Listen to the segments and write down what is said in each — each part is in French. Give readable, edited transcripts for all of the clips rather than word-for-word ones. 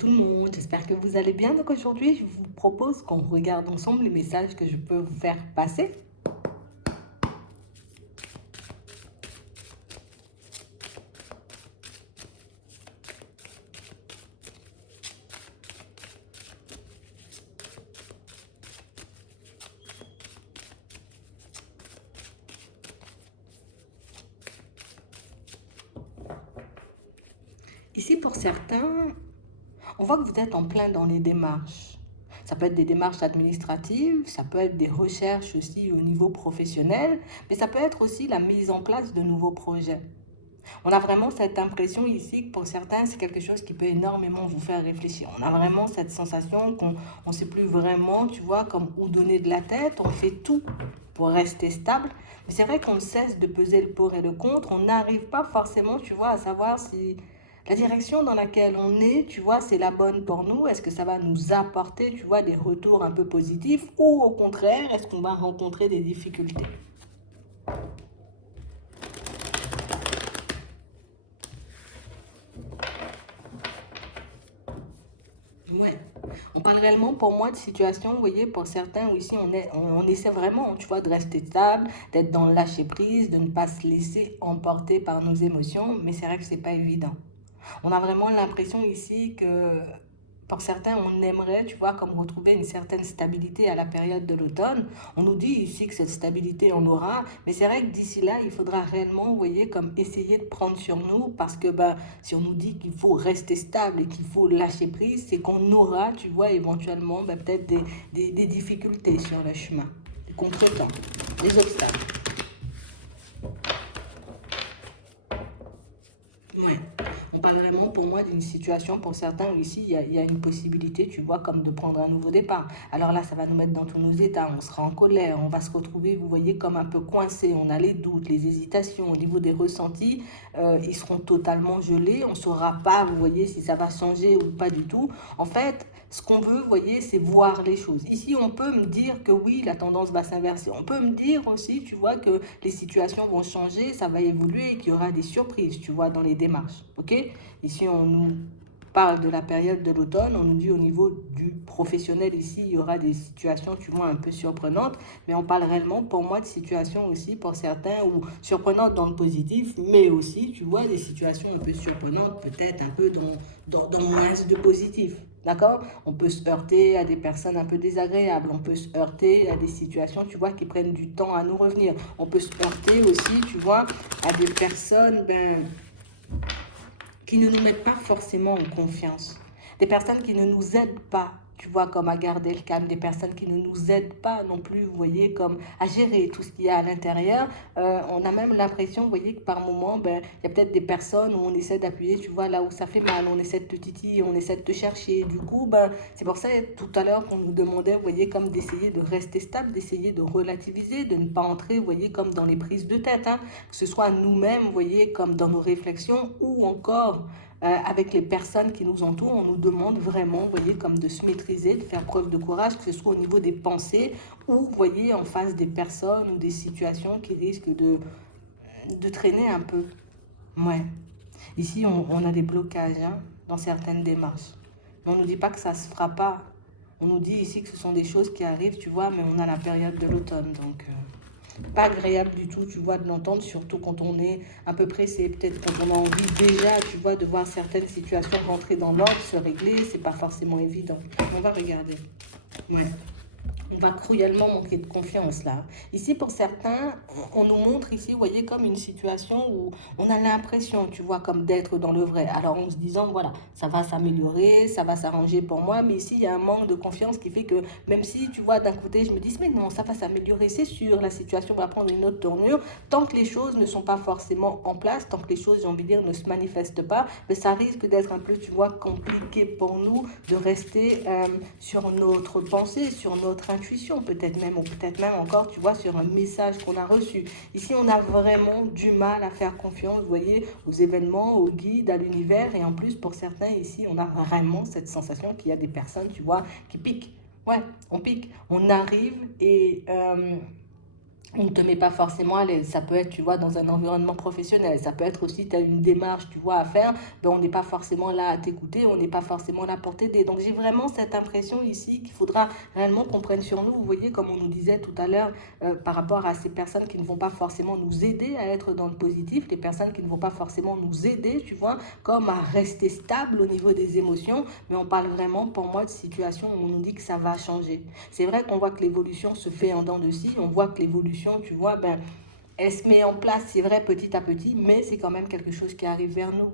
tout le monde, j'espère que vous allez bien. Donc aujourd'hui, je vous propose qu'on regarde ensemble les messages que je peux vous faire passer. Ici, pour certains, on voit que vous êtes en plein dans les démarches. Ça peut être des démarches administratives, ça peut être des recherches aussi au niveau professionnel, mais ça peut être aussi la mise en place de nouveaux projets. On a vraiment cette impression ici que pour certains, c'est quelque chose qui peut énormément vous faire réfléchir. On a vraiment cette sensation qu'on ne sait plus vraiment, tu vois, comme où donner de la tête. On fait tout pour rester stable. Mais c'est vrai qu'on cesse de peser le pour et le contre. On n'arrive pas forcément, tu vois, à savoir si la direction dans laquelle on est, tu vois, c'est la bonne pour nous. Est-ce que ça va nous apporter, tu vois, des retours un peu positifs ou au contraire, est-ce qu'on va rencontrer des difficultés? Ouais. On parle réellement pour moi de situation, vous voyez, pour certains où ici on essaie vraiment, tu vois, de rester stable, d'être dans le lâcher prise, de ne pas se laisser emporter par nos émotions, mais c'est vrai que c'est pas évident. On a vraiment l'impression ici que pour certains, on aimerait, tu vois, comme retrouver une certaine stabilité à la période de l'automne. On nous dit ici que cette stabilité, on aura, mais c'est vrai que d'ici là, il faudra réellement, vous voyez, comme essayer de prendre sur nous, parce que ben, si on nous dit qu'il faut rester stable et qu'il faut lâcher prise, c'est qu'on aura, tu vois, éventuellement, ben, peut-être des difficultés sur le chemin, des contretemps, des obstacles. Ouais. On parle vraiment pour moi d'une situation pour certains où ici il y a une possibilité, tu vois, comme de prendre un nouveau départ. Alors là, ça va nous mettre dans tous nos états, on sera en colère, on va se retrouver, vous voyez, comme un peu coincé, on a les doutes, les hésitations au niveau des ressentis, ils seront totalement gelés, on ne saura pas, vous voyez, si ça va changer ou pas du tout. En fait, ce qu'on veut, vous voyez, c'est voir les choses. Ici, on peut me dire que oui, la tendance va s'inverser. On peut me dire aussi, tu vois, que les situations vont changer, ça va évoluer et qu'il y aura des surprises, tu vois, dans les démarches. OK? Ici, on nous parle de la période de l'automne, on nous dit au niveau du professionnel ici, il y aura des situations, tu vois, un peu surprenantes, mais on parle réellement pour moi de situations aussi pour certains ou surprenantes dans le positif, mais aussi, tu vois, des situations un peu surprenantes, peut-être un peu dans moins de positif. D'accord? On peut se heurter à des personnes un peu désagréables, on peut se heurter à des situations, tu vois, qui prennent du temps à nous revenir. On peut se heurter aussi, tu vois, à des personnes, ben, qui ne nous mettent pas forcément en confiance. Des personnes qui ne nous aident pas, tu vois, comme à garder le calme. Des personnes qui ne nous aident pas non plus, vous voyez, comme à gérer tout ce qu'il y a à l'intérieur. On a même l'impression, vous voyez, que par moment, ben, il y a peut-être des personnes où on essaie d'appuyer, tu vois, là où ça fait mal. On essaie de te titiller, on essaie de te chercher. Du coup, ben, c'est pour ça, tout à l'heure, qu'on nous demandait, vous voyez, comme d'essayer de rester stable, d'essayer de relativiser, de ne pas entrer, vous voyez, comme dans les prises de tête, hein, que ce soit nous-mêmes, vous voyez, comme dans nos réflexions ou encore avec les personnes qui nous entourent, on nous demande vraiment, vous voyez, comme de se maîtriser, de faire preuve de courage, que ce soit au niveau des pensées ou, vous voyez, en face des personnes ou des situations qui risquent de traîner un peu. Ouais. Ici, on a des blocages hein, dans certaines démarches. Mais on ne nous dit pas que ça ne se fera pas. On nous dit ici que ce sont des choses qui arrivent, tu vois, mais on a la période de l'automne, donc pas agréable du tout, tu vois, de l'entendre, surtout quand on est un peu pressé, peut-être quand on a envie déjà, tu vois, de voir certaines situations rentrer dans l'ordre, se régler, c'est pas forcément évident. On va regarder. Ouais. On va cruellement manquer de confiance là. Ici, pour certains, on nous montre ici, vous voyez, comme une situation où on a l'impression, tu vois, comme d'être dans le vrai. Alors, en se disant, voilà, ça va s'améliorer, ça va s'arranger pour moi, mais ici, il y a un manque de confiance qui fait que même si, tu vois, d'un côté, je me dis, mais non, ça va s'améliorer, c'est sûr, la situation va prendre une autre tournure, tant que les choses ne sont pas forcément en place, tant que les choses, j'ai envie de dire, ne se manifestent pas, mais ça risque d'être un peu, tu vois, compliqué pour nous de rester sur notre pensée, sur notre intuition, peut-être même, ou peut-être même encore, tu vois, sur un message qu'on a reçu. Ici, on a vraiment du mal à faire confiance, vous voyez, aux événements, aux guides, à l'univers, et en plus, pour certains, ici, on a vraiment cette sensation qu'il y a des personnes, tu vois, qui piquent. Ouais, on pique. On arrive et on ne te met pas forcément à l'aise. Ça peut être, tu vois, dans un environnement professionnel. Ça peut être aussi, tu as une démarche, tu vois, à faire. Ben, on n'est pas forcément là à t'écouter, on n'est pas forcément là pour t'aider. Donc, j'ai vraiment cette impression ici qu'il faudra réellement qu'on prenne sur nous. Vous voyez, comme on nous disait tout à l'heure, par rapport à ces personnes qui ne vont pas forcément nous aider à être dans le positif, les personnes qui ne vont pas forcément nous aider, tu vois, comme à rester stable au niveau des émotions. Mais on parle vraiment, pour moi, de situations où on nous dit que ça va changer. C'est vrai qu'on voit que l'évolution se fait en dents de scie, on voit que l'évolution, tu vois, ben, elle se met en place, c'est vrai, petit à petit, mais c'est quand même quelque chose qui arrive vers nous.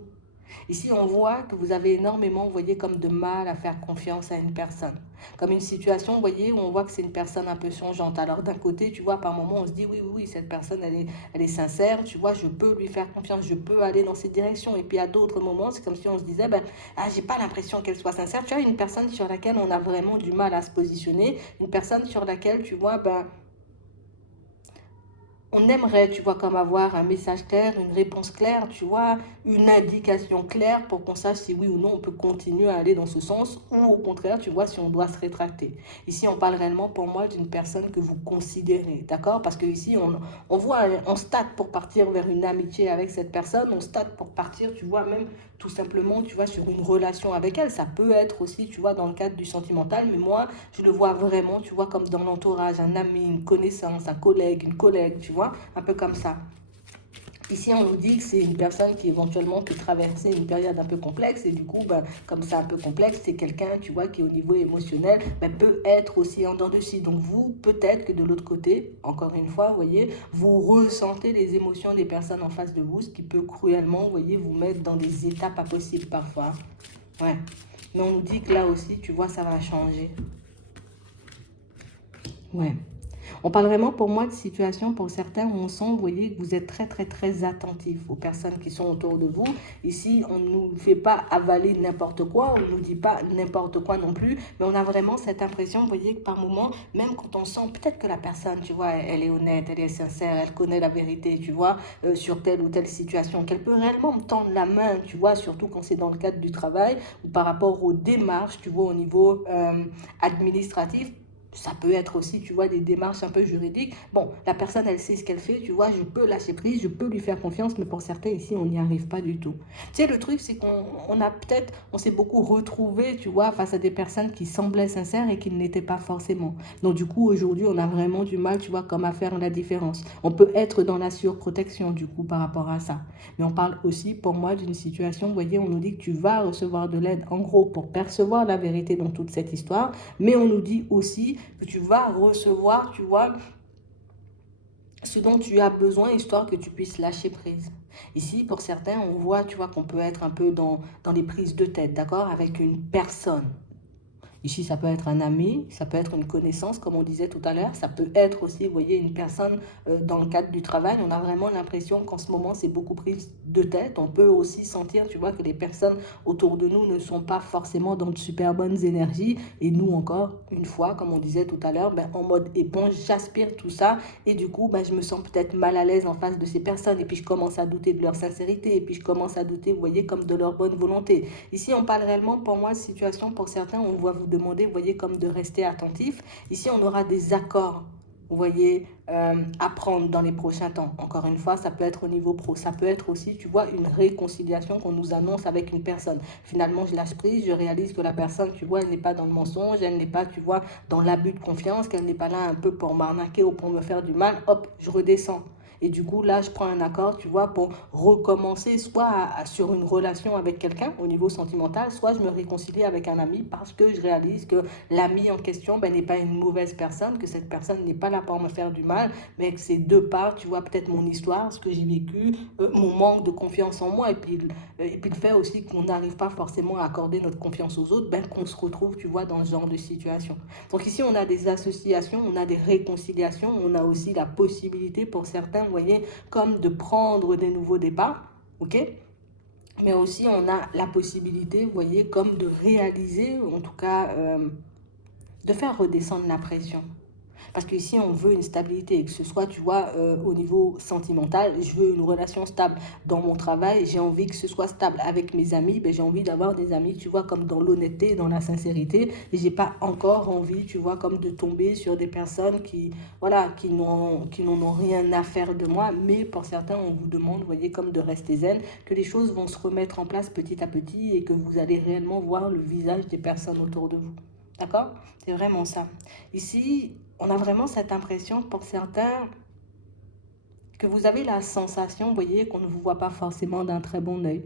Ici, on voit que vous avez énormément, vous voyez, comme de mal à faire confiance à une personne. Comme une situation, vous voyez, où on voit que c'est une personne un peu changeante. Alors d'un côté, tu vois, par moment, on se dit, oui, oui, oui, cette personne, elle est sincère, tu vois, je peux lui faire confiance, je peux aller dans cette direction. Et puis à d'autres moments, c'est comme si on se disait, ben, ah, j'ai pas l'impression qu'elle soit sincère. Tu vois, une personne sur laquelle on a vraiment du mal à se positionner, une personne sur laquelle, tu vois, ben, on aimerait, tu vois, comme avoir un message clair, une réponse claire, tu vois, une indication claire pour qu'on sache si oui ou non on peut continuer à aller dans ce sens ou au contraire, tu vois, si on doit se rétracter. Ici, on parle réellement pour moi d'une personne que vous considérez, d'accord? Parce que ici, on voit, on stade pour partir vers une amitié avec cette personne, on stade pour partir, tu vois, même tout simplement, tu vois, sur une relation avec elle. Ça peut être aussi, tu vois, dans le cadre du sentimental, mais moi, je le vois vraiment, tu vois, comme dans l'entourage, un ami, une connaissance, un collègue, une collègue, tu vois, un peu comme ça. Ici, on nous dit que c'est une personne qui éventuellement peut traverser une période un peu complexe et du coup, ben, comme c'est un peu complexe, c'est quelqu'un, tu vois, qui au niveau émotionnel ben, peut être aussi en dents de scie. Donc vous, peut-être que de l'autre côté, encore une fois, vous voyez, vous ressentez les émotions des personnes en face de vous, ce qui peut cruellement, vous voyez, vous mettre dans des états pas possibles parfois. Ouais. Mais on nous dit que là aussi, tu vois, ça va changer. Ouais. On parle vraiment pour moi de situations pour certains où on sent, vous voyez, que vous êtes très très très attentif aux personnes qui sont autour de vous. Ici, on ne nous fait pas avaler n'importe quoi, on ne nous dit pas n'importe quoi non plus, mais on a vraiment cette impression, vous voyez, que par moment, même quand on sent peut-être que la personne, tu vois, elle est honnête, elle est sincère, elle connaît la vérité, tu vois, sur telle ou telle situation, qu'elle peut réellement me tendre la main, tu vois, surtout quand c'est dans le cadre du travail ou par rapport aux démarches, tu vois, au niveau administratif. Ça peut être aussi, tu vois, des démarches un peu juridiques. Bon, la personne, elle sait ce qu'elle fait, tu vois, je peux lâcher prise, je peux lui faire confiance, mais pour certains ici, on n'y arrive pas du tout. Tu sais, le truc, c'est qu'on a peut-être, on s'est beaucoup retrouvé, tu vois, face à des personnes qui semblaient sincères et qui ne l'étaient pas forcément. Donc, du coup, aujourd'hui, on a vraiment du mal, tu vois, comme à faire la différence. On peut être dans la surprotection, du coup, par rapport à ça. Mais on parle aussi, pour moi, d'une situation, vous voyez, on nous dit que tu vas recevoir de l'aide, en gros, pour percevoir la vérité dans toute cette histoire, mais on nous dit aussi que tu vas recevoir, tu vois, ce dont tu as besoin, histoire que tu puisses lâcher prise. Ici, pour certains, on voit, tu vois, qu'on peut être un peu dans les prises de tête, d'accord, avec une personne. Ici, ça peut être un ami, ça peut être une connaissance, comme on disait tout à l'heure. Ça peut être aussi, vous voyez, une personne dans le cadre du travail. On a vraiment l'impression qu'en ce moment, c'est beaucoup prise de tête. On peut aussi sentir, tu vois, que les personnes autour de nous ne sont pas forcément dans de super bonnes énergies. Et nous, encore une fois, comme on disait tout à l'heure, ben, en mode éponge, j'aspire tout ça. Et du coup, ben, je me sens peut-être mal à l'aise en face de ces personnes. Et puis, je commence à douter de leur sincérité. Et puis, je commence à douter, vous voyez, comme de leur bonne volonté. Ici, on parle réellement, pour moi, de situation, pour certains, on va vous demander, vous voyez, comme de rester attentif. Ici, on aura des accords, vous voyez, à prendre dans les prochains temps. Encore une fois, ça peut être au niveau pro. Ça peut être aussi, tu vois, une réconciliation qu'on nous annonce avec une personne. Finalement, je lâche prise, je réalise que la personne, tu vois, elle n'est pas dans le mensonge, elle n'est pas, tu vois, dans l'abus de confiance, qu'elle n'est pas là un peu pour m'arnaquer ou pour me faire du mal. Hop, je redescends. Et du coup, là, je prends un accord, tu vois, pour recommencer soit sur une relation avec quelqu'un au niveau sentimental, soit je me réconcilie avec un ami parce que je réalise que l'ami en question ben, n'est pas une mauvaise personne, que cette personne n'est pas là pour me faire du mal, mais que c'est de part, tu vois, peut-être mon histoire, ce que j'ai vécu, mon manque de confiance en moi, et puis le fait aussi qu'on n'arrive pas forcément à accorder notre confiance aux autres, ben, qu'on se retrouve, tu vois, dans ce genre de situation. Donc ici, on a des associations, on a des réconciliations, on a aussi la possibilité pour certains, vous voyez, comme de prendre des nouveaux départs, ok? Mais aussi, on a la possibilité, vous voyez, comme de réaliser, en tout cas, de faire redescendre la pression. Parce que ici, on veut une stabilité, que ce soit, tu vois, au niveau sentimental, je veux une relation stable. Dans mon travail, j'ai envie que ce soit stable. Avec mes amis, ben, j'ai envie d'avoir des amis, tu vois, comme dans l'honnêteté, dans la sincérité. Et j'ai pas encore envie, tu vois, comme de tomber sur des personnes qui, voilà, qui n'en ont rien à faire de moi. Mais pour certains, on vous demande, vous voyez, comme de rester zen, que les choses vont se remettre en place petit à petit et que vous allez réellement voir le visage des personnes autour de vous. D'accord? C'est vraiment ça. Ici, on a vraiment cette impression pour certains que vous avez la sensation, vous voyez, qu'on ne vous voit pas forcément d'un très bon œil.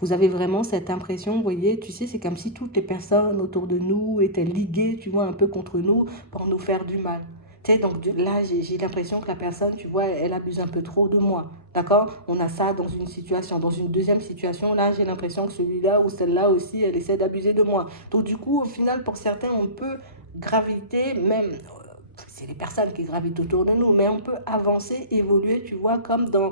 Vous avez vraiment cette impression, vous voyez, tu sais, c'est comme si toutes les personnes autour de nous étaient liguées, tu vois, un peu contre nous pour nous faire du mal. Tu sais, donc là, j'ai l'impression que la personne, tu vois, elle abuse un peu trop de moi. D'accord? On a ça dans une situation. Dans une deuxième situation, là, j'ai l'impression que celui-là ou celle-là aussi, elle essaie d'abuser de moi. Donc, du coup, au final, pour certains, on peut graviter, même c'est les personnes qui gravitent autour de nous, mais on peut avancer, évoluer, tu vois, comme dans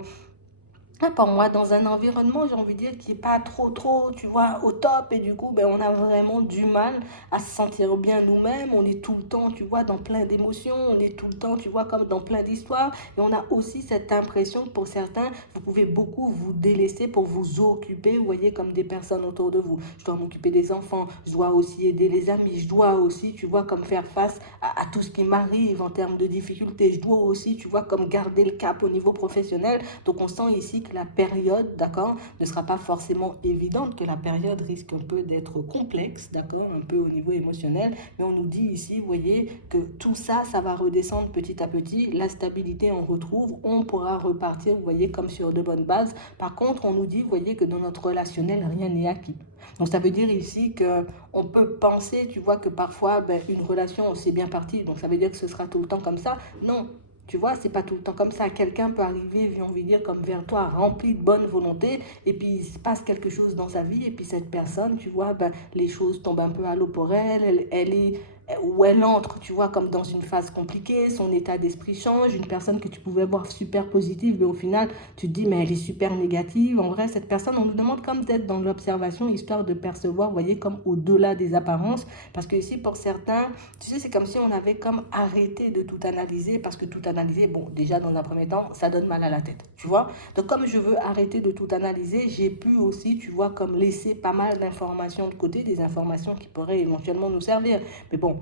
pour moi, dans un environnement, j'ai envie de dire, qui n'est pas trop, tu vois, au top. Et du coup, ben, on a vraiment du mal à se sentir bien nous-mêmes. On est tout le temps, tu vois, dans plein d'émotions. On est tout le temps, tu vois, comme dans plein d'histoires. Et on a aussi cette impression que pour certains, vous pouvez beaucoup vous délaisser pour vous occuper, vous voyez, comme des personnes autour de vous. Je dois m'occuper des enfants. Je dois aussi aider les amis. Je dois aussi, tu vois, comme faire face à tout ce qui m'arrive en termes de difficultés. Je dois aussi, tu vois, comme garder le cap au niveau professionnel. Donc, on sent ici que la période, d'accord, ne sera pas forcément évidente, que la période risque un peu d'être complexe, d'accord, un peu au niveau émotionnel, mais on nous dit ici, vous voyez, que tout ça, ça va redescendre petit à petit, la stabilité on retrouve, on pourra repartir, vous voyez, comme sur de bonnes bases. Par contre, on nous dit, vous voyez, que dans notre relationnel, rien n'est acquis. Donc ça veut dire ici que on peut penser, tu vois, que parfois, ben, une relation, c'est bien parti, donc ça veut dire que ce sera tout le temps comme ça. Non, tu vois, c'est pas tout le temps comme ça. Quelqu'un peut arriver, j'ai envie de dire, comme vers toi, rempli de bonne volonté, et puis il se passe quelque chose dans sa vie, et puis cette personne, tu vois, ben, les choses tombent un peu à l'eau pour elle, elle est, où elle entre, tu vois, comme dans une phase compliquée, son état d'esprit change, une personne que tu pouvais voir super positive, mais au final, tu te dis, mais elle est super négative. En vrai, cette personne, on nous demande comme d'être dans l'observation, histoire de percevoir, vous voyez, comme au-delà des apparences, parce que ici, pour certains, tu sais, c'est comme si on avait comme arrêté de tout analyser, parce que tout analyser, bon, déjà dans un premier temps, ça donne mal à la tête, tu vois. Donc comme je veux arrêter de tout analyser, j'ai pu aussi, tu vois, comme laisser pas mal d'informations de côté, des informations qui pourraient éventuellement nous servir. Mais bon,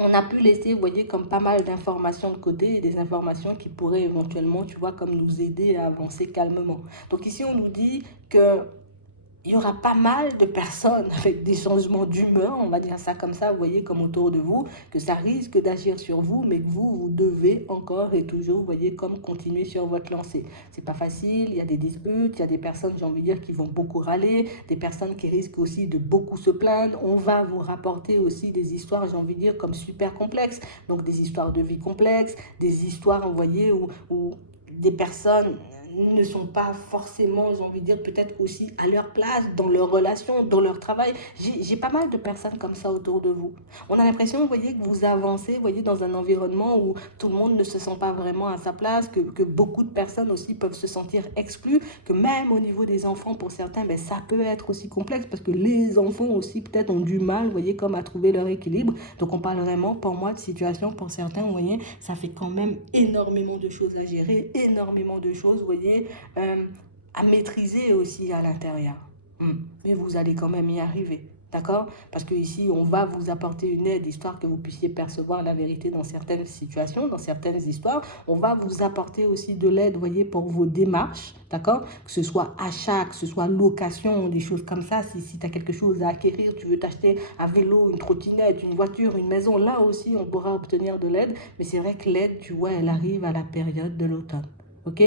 on a pu laisser, vous voyez, comme pas mal d'informations de côté, des informations qui pourraient éventuellement, tu vois, comme nous aider à avancer calmement. Donc ici, on nous dit que il y aura pas mal de personnes avec des changements d'humeur, on va dire ça comme ça, vous voyez, comme autour de vous, que ça risque d'agir sur vous, mais que vous devez encore et toujours, vous voyez, comme continuer sur votre lancée. C'est pas facile, il y a des disputes, il y a des personnes, j'ai envie de dire, qui vont beaucoup râler, des personnes qui risquent aussi de beaucoup se plaindre. On va vous rapporter aussi des histoires, j'ai envie de dire, comme super complexes, donc des histoires de vie complexes, des histoires, vous voyez, où des personnes ne sont pas forcément, j'ai envie de dire, peut-être aussi à leur place, dans leur relation, dans leur travail. J'ai pas mal de personnes comme ça autour de vous. On a l'impression, vous voyez, que vous avancez, vous voyez, dans un environnement où tout le monde ne se sent pas vraiment à sa place, que beaucoup de personnes aussi peuvent se sentir exclues, que même au niveau des enfants, pour certains, ben, ça peut être aussi complexe, parce que les enfants aussi peut-être ont du mal, vous voyez, comme à trouver leur équilibre. Donc on parle vraiment, pour moi, de situation, pour certains, vous voyez, ça fait quand même énormément de choses à gérer, énormément de choses, vous voyez, à maîtriser aussi à l'intérieur. Mais vous allez quand même y arriver. D'accord? Parce que ici, on va vous apporter une aide, histoire que vous puissiez percevoir la vérité dans certaines situations, dans certaines histoires. On va vous apporter aussi de l'aide, vous voyez, pour vos démarches. D'accord? Que ce soit achat, que ce soit location, des choses comme ça. Si tu as quelque chose à acquérir, tu veux t'acheter un vélo, une trottinette, une voiture, une maison, là aussi, on pourra obtenir de l'aide. Mais c'est vrai que l'aide, tu vois, elle arrive à la période de l'automne. Ok?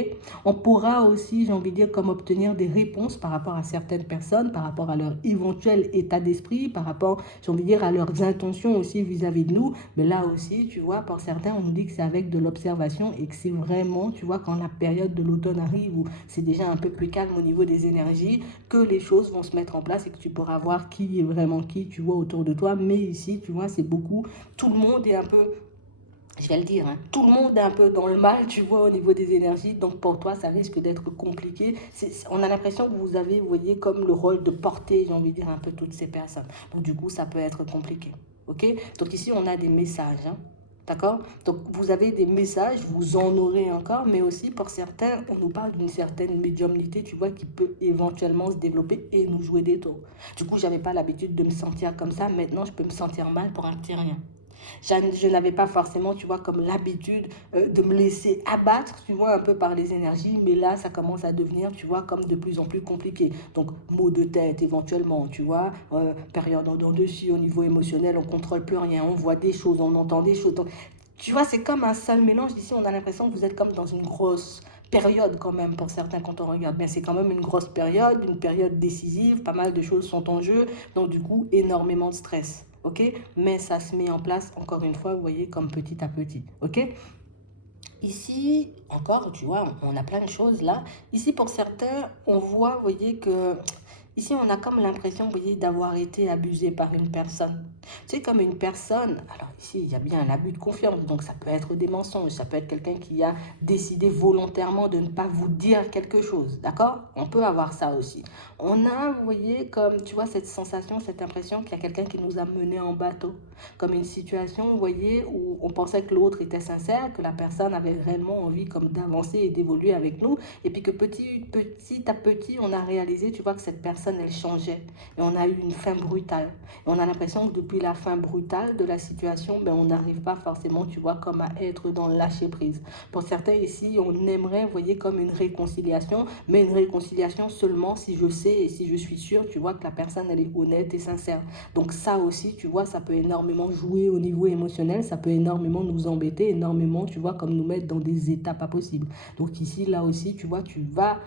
On pourra aussi, j'ai envie de dire, comme obtenir des réponses par rapport à certaines personnes, par rapport à leur éventuel état d'esprit, par rapport, j'ai envie de dire, à leurs intentions aussi vis-à-vis de nous. Mais là aussi, tu vois, pour certains, on nous dit que c'est avec de l'observation et que c'est vraiment, tu vois, quand la période de l'automne arrive, où c'est déjà un peu plus calme au niveau des énergies, que les choses vont se mettre en place et que tu pourras voir qui est vraiment qui, tu vois, autour de toi. Mais ici, tu vois, c'est beaucoup, tout le monde est un peu, je vais le dire, hein, tout le monde est un peu dans le mal, tu vois, au niveau des énergies. Donc pour toi, ça risque d'être compliqué. On a l'impression que vous avez, vous voyez, comme le rôle de porter, j'ai envie de dire, un peu toutes ces personnes. Donc du coup, ça peut être compliqué. Ok? Donc ici, on a des messages. Hein. D'accord? Donc, vous avez des messages, vous en aurez encore, mais aussi pour certains, on nous parle d'une certaine médiumnité, tu vois, qui peut éventuellement se développer et nous jouer des tours. Du coup, j'avais pas l'habitude de me sentir comme ça. Maintenant, je peux me sentir mal pour un petit rien. Je n'avais pas forcément, tu vois, comme l'habitude de me laisser abattre, tu vois, un peu par les énergies. Mais là, ça commence à devenir, tu vois, comme de plus en plus compliqué. Donc, maux de tête éventuellement, tu vois, période en dents de scie au niveau émotionnel, on contrôle plus rien, on voit des choses, on entend des choses. Donc, tu vois, c'est comme un seul mélange. Ici, on a l'impression que vous êtes comme dans une grosse période quand même pour certains quand on regarde. Mais c'est quand même une grosse période, une période décisive, pas mal de choses sont en jeu. Donc, du coup, énormément de stress. OK? Mais ça se met en place, encore une fois, vous voyez, comme petit à petit. OK? Ici, encore, tu vois, on a plein de choses là. Ici, pour certains, on voit, vous voyez, que ici, on a comme l'impression, vous voyez, d'avoir été abusé par une personne. Tu sais, comme une personne, alors ici, il y a bien un abus de confiance, donc ça peut être des mensonges, ça peut être quelqu'un qui a décidé volontairement de ne pas vous dire quelque chose, d'accord? On peut avoir ça aussi. On a, vous voyez, comme, tu vois, cette sensation, cette impression qu'il y a quelqu'un qui nous a menés en bateau, comme une situation, vous voyez, où on pensait que l'autre était sincère, que la personne avait réellement envie comme d'avancer et d'évoluer avec nous, et puis que petit à petit, on a réalisé, tu vois, que cette personne, elle changeait, et on a eu une fin brutale. Et on a l'impression que depuis la fin brutale de la situation, ben, on n'arrive pas forcément, tu vois, comme à être dans le lâcher prise. Pour certains ici, on aimerait, vous voyez, comme une réconciliation, mais une réconciliation seulement si je sais et si je suis sûre, tu vois, que la personne, elle est honnête et sincère. Donc ça aussi, tu vois, ça peut énormément jouer au niveau émotionnel, ça peut énormément nous embêter, énormément, tu vois, comme nous mettre dans des états pas possibles. Donc ici, là aussi, tu vois, tu vas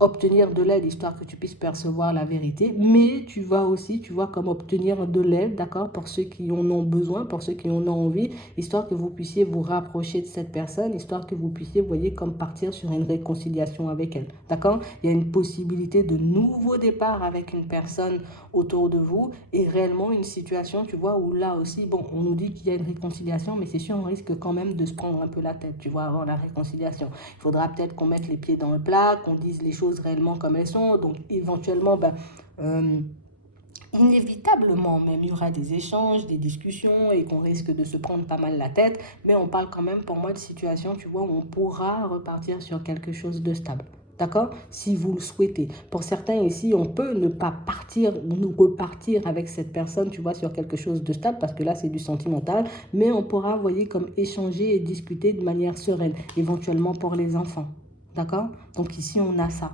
obtenir de l'aide, histoire que tu puisses percevoir la vérité, mais tu vas aussi, tu vois, comme obtenir de l'aide, d'accord, pour ceux qui en ont besoin, pour ceux qui en ont envie, histoire que vous puissiez vous rapprocher de cette personne, histoire que vous puissiez, vous voyez, comme partir sur une réconciliation avec elle, d'accord? Il y a une possibilité de nouveau départ avec une personne autour de vous, et réellement une situation, tu vois, où là aussi, bon, on nous dit qu'il y a une réconciliation, mais c'est sûr, on risque quand même de se prendre un peu la tête, tu vois, avant la réconciliation. Il faudra peut-être qu'on mette les pieds dans le plat, qu'on dise les choses réellement comme elles sont, donc éventuellement, ben, inévitablement même, il y aura des échanges, des discussions, et qu'on risque de se prendre pas mal la tête, mais on parle quand même pour moi de situation, tu vois, où on pourra repartir sur quelque chose de stable. D'accord? Si vous le souhaitez. Pour certains ici, on peut ne pas partir, nous repartir avec cette personne, tu vois, sur quelque chose de stable, parce que là, c'est du sentimental, mais on pourra, vous voyez, comme échanger et discuter de manière sereine, éventuellement pour les enfants. D'accord? Donc ici, on a ça.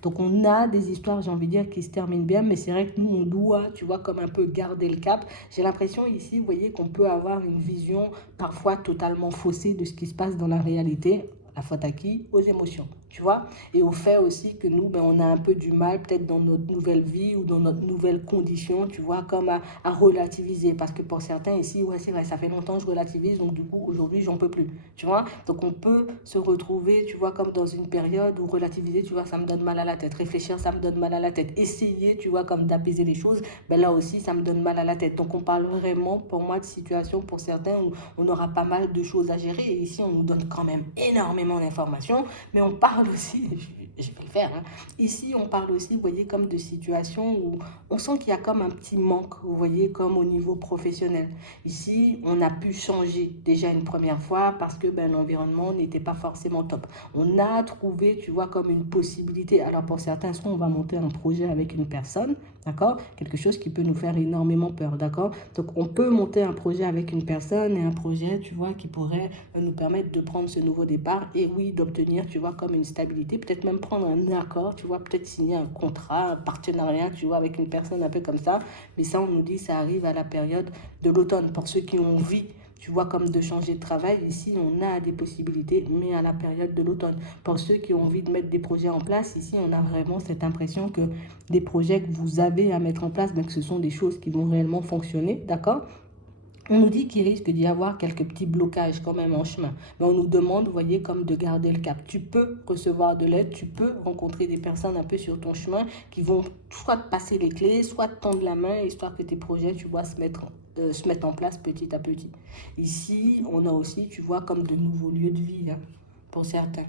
Donc on a des histoires, j'ai envie de dire, qui se terminent bien, mais c'est vrai que nous, on doit, tu vois, comme un peu garder le cap. J'ai l'impression ici, vous voyez, qu'on peut avoir une vision parfois totalement faussée de ce qui se passe dans la réalité. La faute à qui? Aux émotions, tu vois, et au fait aussi que nous, ben, on a un peu du mal, peut-être dans notre nouvelle vie ou dans notre nouvelle condition, tu vois, comme à relativiser. Parce que pour certains ici, ouais, c'est vrai, ça fait longtemps que je relativise, donc du coup, aujourd'hui, j'en peux plus, tu vois. Donc on peut se retrouver, tu vois, comme dans une période où relativiser, tu vois, ça me donne mal à la tête. Réfléchir, ça me donne mal à la tête. Essayer, tu vois, comme d'apaiser les choses, ben là aussi, ça me donne mal à la tête. Donc on parle vraiment, pour moi, de situation pour certains où on aura pas mal de choses à gérer. Et ici, on nous donne quand même énormément d'informations, mais on parle aussi, je vais le faire, hein. Ici, on parle aussi, vous voyez, comme de situations où on sent qu'il y a comme un petit manque, vous voyez, comme au niveau professionnel. Ici, on a pu changer déjà une première fois parce que ben, l'environnement n'était pas forcément top. On a trouvé, tu vois, comme une possibilité. Alors pour certains, soit on va monter un projet avec une personne, d'accord? Quelque chose qui peut nous faire énormément peur, d'accord? Donc on peut monter un projet avec une personne, et un projet, tu vois, qui pourrait nous permettre de prendre ce nouveau départ, et oui, d'obtenir, tu vois, comme une stabilité, peut-être même prendre un accord, tu vois, peut-être signer un contrat, un partenariat, tu vois, avec une personne un peu comme ça. Mais ça, on nous dit, ça arrive à la période de l'automne. Pour ceux qui ont envie, tu vois, comme de changer de travail, ici, on a des possibilités, mais à la période de l'automne. Pour ceux qui ont envie de mettre des projets en place, ici, on a vraiment cette impression que des projets que vous avez à mettre en place, mais que ce sont des choses qui vont réellement fonctionner, d'accord? On nous dit qu'il risque d'y avoir quelques petits blocages quand même en chemin. Mais on nous demande, vous voyez, comme de garder le cap. Tu peux recevoir de l'aide, tu peux rencontrer des personnes un peu sur ton chemin qui vont soit te passer les clés, soit te tendre la main, histoire que tes projets, tu vois, se mettent en place petit à petit. Ici, on a aussi, tu vois, comme de nouveaux lieux de vie, hein, pour certains.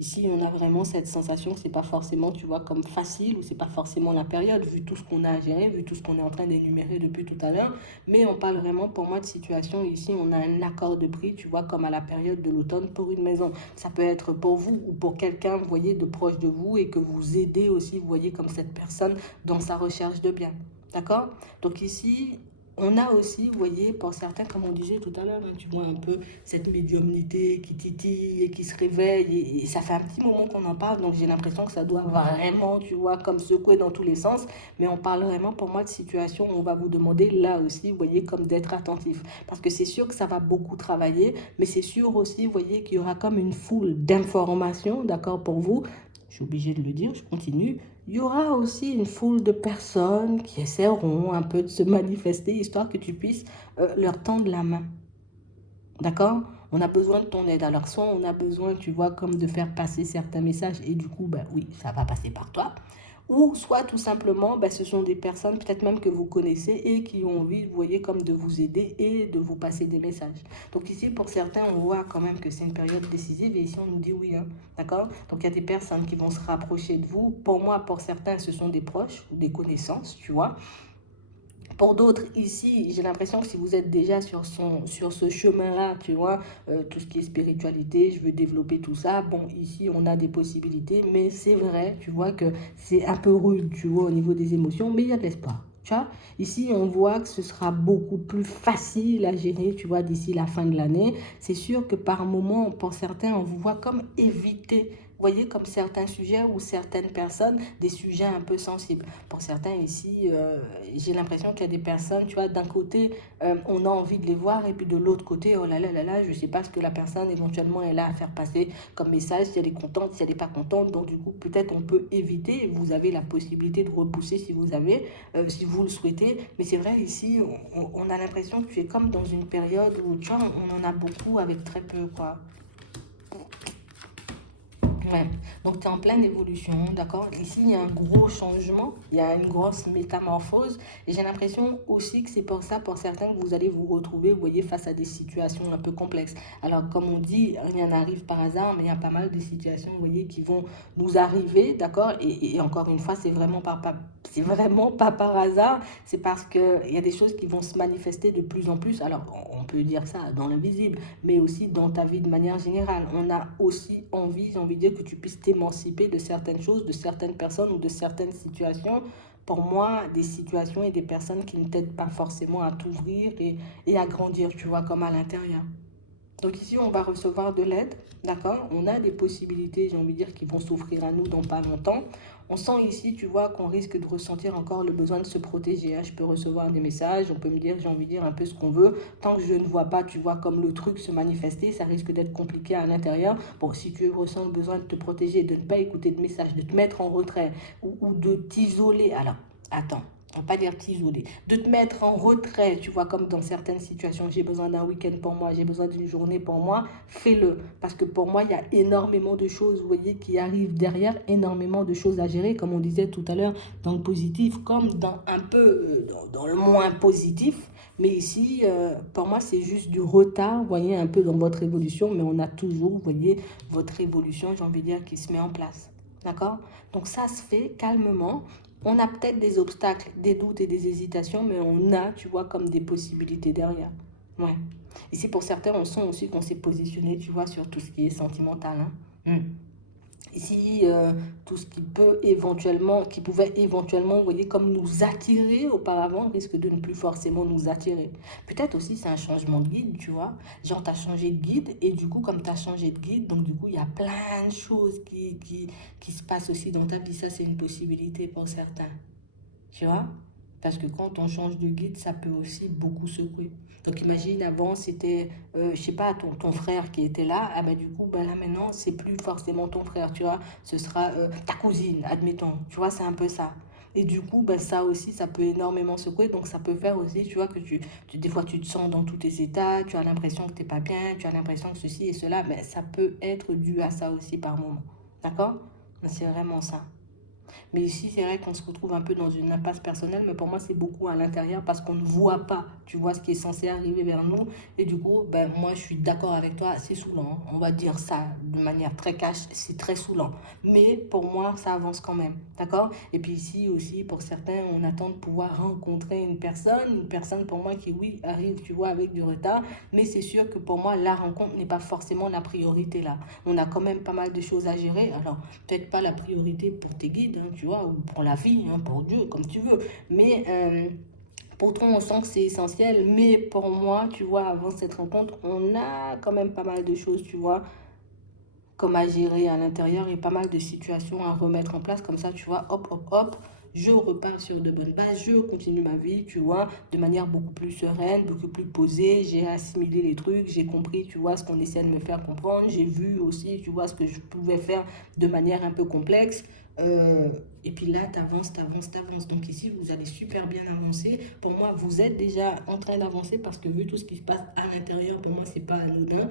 Ici, on a vraiment cette sensation que c'est pas forcément, tu vois, comme facile ou c'est pas forcément la période, vu tout ce qu'on a à gérer, vu tout ce qu'on est en train d'énumérer depuis tout à l'heure. Mais on parle vraiment, pour moi, de situation. Ici, on a un accord de prix, tu vois, comme à la période de l'automne pour une maison. Ça peut être pour vous ou pour quelqu'un, vous voyez, de proche de vous et que vous aidez aussi, vous voyez, comme cette personne dans sa recherche de biens. D'accord? Donc ici, on a aussi, vous voyez, pour certains, comme on disait tout à l'heure, hein, tu vois un peu cette médiumnité qui titille et qui se réveille. Et ça fait un petit moment qu'on en parle, donc j'ai l'impression que ça doit vraiment, tu vois, comme secouer dans tous les sens. Mais on parle vraiment, pour moi, de situation où on va vous demander, là aussi, vous voyez, comme d'être attentif. Parce que c'est sûr que ça va beaucoup travailler, mais c'est sûr aussi, vous voyez, qu'il y aura comme une foule d'informations, d'accord, pour vous. Je suis obligée de le dire, je continue. Il y aura aussi une foule de personnes qui essaieront un peu de se manifester, histoire que tu puisses leur tendre la main. D'accord? On a besoin de ton aide. Alors, soit on a besoin, tu vois, comme de faire passer certains messages, et du coup, ben oui, ça va passer par toi. Ou soit tout simplement, ben, ce sont des personnes peut-être même que vous connaissez et qui ont envie, vous voyez, comme de vous aider et de vous passer des messages. Donc ici, pour certains, on voit quand même que c'est une période décisive et ici, on nous dit oui, hein, d'accord? Donc il y a des personnes qui vont se rapprocher de vous. Pour moi, pour certains, ce sont des proches ou des connaissances, tu vois. Pour d'autres, ici, j'ai l'impression que si vous êtes déjà sur ce chemin-là, tu vois, tout ce qui est spiritualité, je veux développer tout ça, bon, ici, on a des possibilités, mais c'est vrai, tu vois, que c'est un peu rude, tu vois, au niveau des émotions, mais il y a de l'espoir. Tu vois, ici, on voit que ce sera beaucoup plus facile à gérer, tu vois, d'ici la fin de l'année. C'est sûr que par moment, pour certains, on vous voit comme éviter, vous voyez, comme certains sujets ou certaines personnes, des sujets un peu sensibles. Pour certains ici, j'ai l'impression qu'il y a des personnes, tu vois, d'un côté, on a envie de les voir, et puis de l'autre côté, oh là là, je ne sais pas ce que la personne éventuellement est là à faire passer comme message, si elle est contente, si elle n'est pas contente. Donc du coup, peut-être on peut éviter, vous avez la possibilité de repousser si vous avez, si vous le souhaitez. Mais c'est vrai, ici, on a l'impression que tu es comme dans une période où, tu vois, on en a beaucoup avec très peu, quoi. Ouais. Donc, tu es en pleine évolution, d'accord? Ici, il y a un gros changement, il y a une grosse métamorphose. Et j'ai l'impression aussi que c'est pour ça, pour certains, que vous allez vous retrouver, vous voyez, face à des situations un peu complexes. Alors, comme on dit, rien n'arrive par hasard, mais il y a pas mal de situations, vous voyez, qui vont nous arriver, d'accord? Et encore une fois, c'est vraiment pas par hasard, c'est parce qu'il y a des choses qui vont se manifester de plus en plus. Alors, on peut dire ça dans l'invisible, mais aussi dans ta vie de manière générale. On a aussi envie, j'ai envie de dire, que tu puisses t'émanciper de certaines choses, de certaines personnes ou de certaines situations. Pour moi, des situations et des personnes qui ne t'aident pas forcément à t'ouvrir et à grandir, tu vois, comme à l'intérieur. Donc ici, on va recevoir de l'aide, d'accord? On a des possibilités, j'ai envie de dire, qui vont s'offrir à nous dans pas longtemps. On sent ici, tu vois, qu'on risque de ressentir encore le besoin de se protéger. Je peux recevoir des messages, on peut me dire, j'ai envie de dire un peu ce qu'on veut. Tant que je ne vois pas, tu vois, comme le truc se manifester, ça risque d'être compliqué à l'intérieur. Bon, si tu ressens le besoin de te protéger, de ne pas écouter de messages, de te mettre en retrait ou de t'isoler, alors, attends. On va pas dire t'isoler, de te mettre en retrait, tu vois, comme dans certaines situations, j'ai besoin d'un week-end pour moi, j'ai besoin d'une journée pour moi, fais-le. Parce que pour moi, il y a énormément de choses, vous voyez, qui arrivent derrière, énormément de choses à gérer, comme on disait tout à l'heure, dans le positif, comme dans un peu, dans le moins positif. Mais ici, pour moi, c'est juste du retard, vous voyez, un peu dans votre évolution, mais on a toujours, vous voyez, votre évolution, j'ai envie de dire, qui se met en place. D'accord? Donc ça se fait calmement. On a peut-être des obstacles, des doutes et des hésitations, mais on a, tu vois, comme des possibilités derrière. Ouais. Ici, pour certains, on sent aussi qu'on s'est positionné, tu vois, sur tout ce qui est sentimental. Hein. Ici, tout ce qui pouvait éventuellement, vous voyez, comme nous attirer auparavant, risque de ne plus forcément nous attirer. Peut-être aussi c'est un changement de guide, tu vois. Genre, tu as changé de guide et du coup, comme tu as changé de guide, donc du coup, il y a plein de choses qui se passent aussi dans ta vie. Ça, c'est une possibilité pour certains. Tu vois? Parce que quand on change de guide, ça peut aussi beaucoup secouer. Donc imagine, avant, c'était, je sais pas, ton frère qui était là. Ah ben du coup, ben là maintenant, c'est plus forcément ton frère, tu vois. Ce sera ta cousine, admettons. Tu vois, c'est un peu ça. Et du coup, ben, ça aussi, ça peut énormément secouer. Donc ça peut faire aussi, tu vois, que des fois, tu te sens dans tous tes états. Tu as l'impression que t'es pas bien. Tu as l'impression que ceci et cela. Mais ça peut être dû à ça aussi par moment. D'accord? C'est vraiment ça. Mais ici, c'est vrai qu'on se retrouve un peu dans une impasse personnelle, mais pour moi, c'est beaucoup à l'intérieur parce qu'on ne voit pas, tu vois, ce qui est censé arriver vers nous. Et du coup, ben, moi, je suis d'accord avec toi, c'est saoulant. On va dire ça de manière très cash, c'est très saoulant. Mais pour moi, ça avance quand même, d'accord? Et puis ici aussi, pour certains, on attend de pouvoir rencontrer une personne pour moi qui, oui, arrive, tu vois, avec du retard. Mais c'est sûr que pour moi, la rencontre n'est pas forcément la priorité là. On a quand même pas mal de choses à gérer. Alors, peut-être pas la priorité pour tes guides, hein, tu vois, ou pour la vie, hein, pour Dieu, comme tu veux. Mais pourtant, on sent que c'est essentiel. Mais pour moi, tu vois, avant cette rencontre, on a quand même pas mal de choses, tu vois, comme à gérer à l'intérieur et pas mal de situations à remettre en place. Comme ça, tu vois, hop, hop, hop, je repars sur de bonnes bases, je continue ma vie, tu vois, de manière beaucoup plus sereine, beaucoup plus posée. J'ai assimilé les trucs, j'ai compris, tu vois, ce qu'on essaie de me faire comprendre. J'ai vu aussi, tu vois, ce que je pouvais faire de manière un peu complexe. Euh, et puis là, t'avances, t'avances, t'avances. Donc ici, vous allez super bien avancer. Pour moi, vous êtes déjà en train d'avancer parce que vu tout ce qui se passe à l'intérieur, pour moi, c'est pas anodin.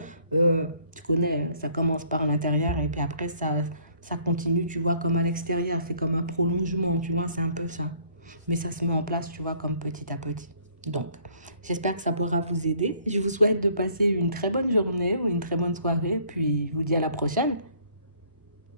Tu connais, ça commence par l'intérieur et puis après, ça continue, tu vois, comme à l'extérieur. C'est comme un prolongement, tu vois, c'est un peu ça. Mais ça se met en place, tu vois, comme petit à petit. Donc, j'espère que ça pourra vous aider. Je vous souhaite de passer une très bonne journée ou une très bonne soirée. Puis, je vous dis à la prochaine.